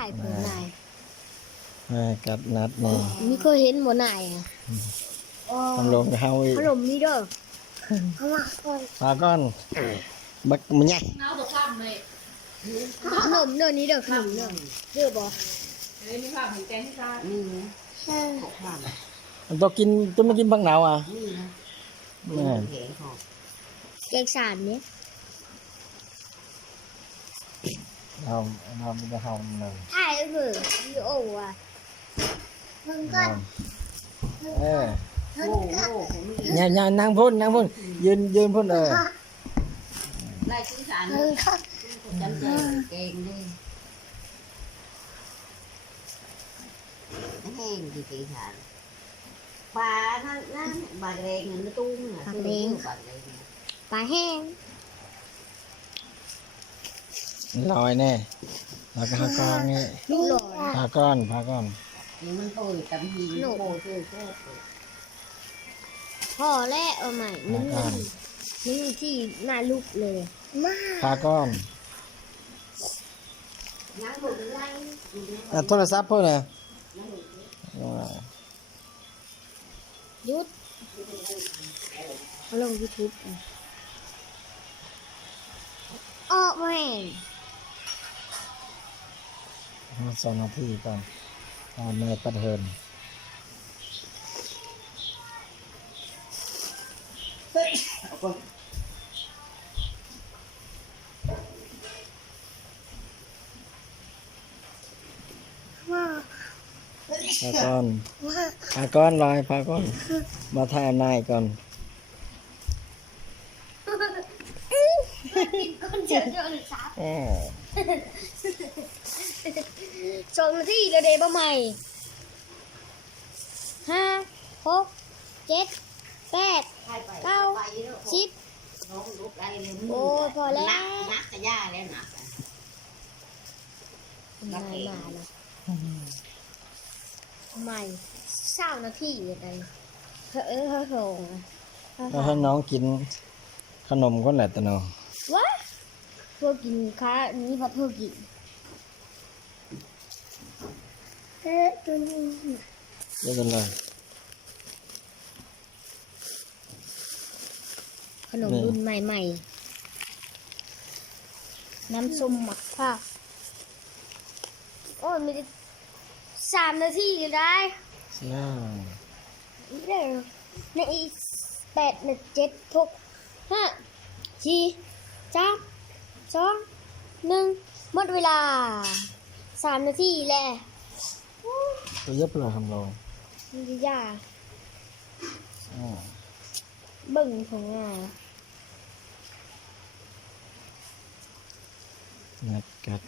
ายผลนาย กับนัดนี่ มีเคยเห็นหมอนายอ่ะ ทำลงเฮาอีก ขนมนี่เด้อเอามาก่อน พาก่อนบักมันใหญ่ น้าตัวข้ามเลย ขนมเด้อนี่เด้อขนมเด้อเด้อบ่ เฮ้ยมีข้าวมีแกงที่ข้าว นี่นะ ใช่ หกพัน มันต้องกินต้องมากินบักหนาวอ่ะ นี่นะ แม่ แขนหอก แกงสารเนี่ย เอาไม่ได้เฮาเลย ถ่ายเออวิดีโออ่ะมึงก็ เออ โอ้โหผมมี อย่านั่งพ่นยืนพ่นไล่ชิ้นสาร มึงก็ จำใจเก่งเลยแห้งดีสีสารปลานั่นปลาแรงเงินตุ้งอ่ะปลาแรง ปลาแห้ง ลอยแน่แล้วก็พาก้อนนี่ ลูกหล่อ พาก้อน นี่มันโตอยู่ตำหีโตช่วยโต พ่อและเอาใหม่นึ่งที่หน้าลูกเลยมา พาก้อน ยังหมดเลย โทรศัพท์พ่นเลย ยุดเอาลงยูทูบออกมาแห้ง 2 นาทีก่อนแม่ปัดเฮินพาก้อนลอยพาก้อนมาถ่ายนายก่อน คนเจอโดนซับ เออ 2 นาทีแล้วเดบะใหม่5 6 7 8 9 10โอ้พอแล้ว นักกระย่าแล้วนัก มาแล้วใหม่20 นาทีอะไรเขาส่ง แล้วให้น้องกินขนมก้อนแหละตะเนาะ วะเธอกินค้านี้เพราะเธอกินตัวนี้ เยอะกันเลย ขนมรุ่นใหม่ๆ น้ำส้มหมักผักโอ้ยมี3 นาทีก็ได้ ย่า เดี๋ยวในอีก8 7 6 5 4 3 2 1หมดเวลา3 นาทีแล้ว ตัวเยอะเปล่าทำลง มันจะยาก อ่า เบิ่งของงาน งัดกัด